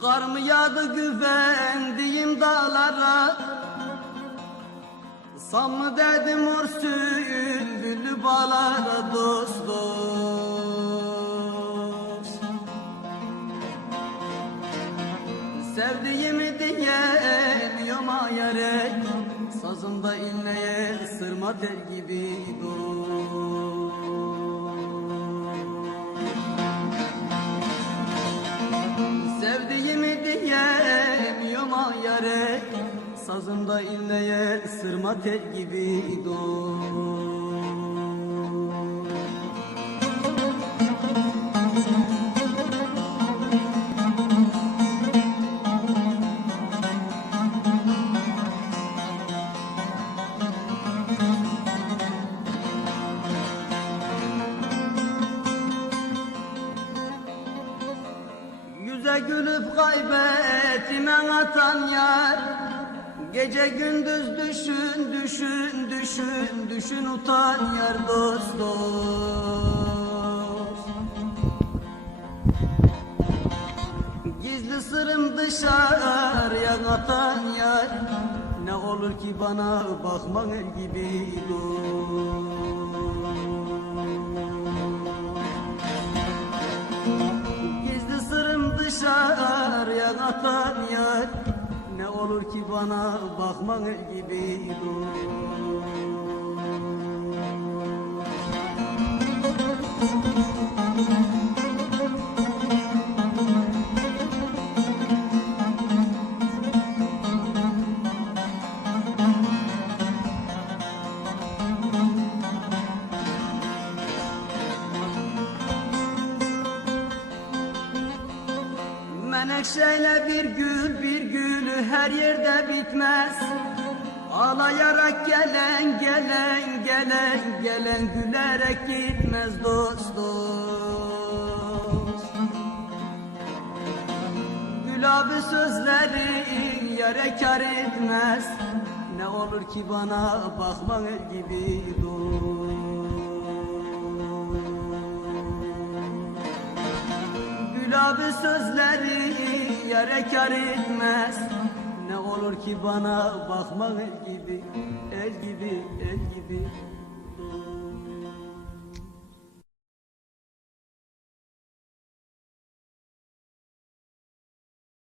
Kar mı yağdı güvendiğim dağlara? Sam mı dedim ursün güllü bağlara dost dost? Sevdiğimi diyemiyorum ayarek Sazımda inleye sırma tel gibi dost Sazımda inleye sırma tel gibi dost Yüze gülüp kaybetime atan yar Gece gündüz düşün düşün düşün düşün utan yar dost dost. Gizli sırrım dışarıya atan yar. Ne olur ki bana bakman el gibi dost. Gizli sırrım dışarıya atan yar Ne olur ki bana bakman gibi dur. Menekşeyle bir gül bir gülü her yerde bitmez. Ağlayarak gelen gelen gelen gelen gülerek gitmez dost dost. Gül abi sözleri yere kar etmez. Ne olur ki bana bakman gibi dur Gül abi sözleri yere kar etmez Ne olur ki bana bakma el gibi El gibi el gibi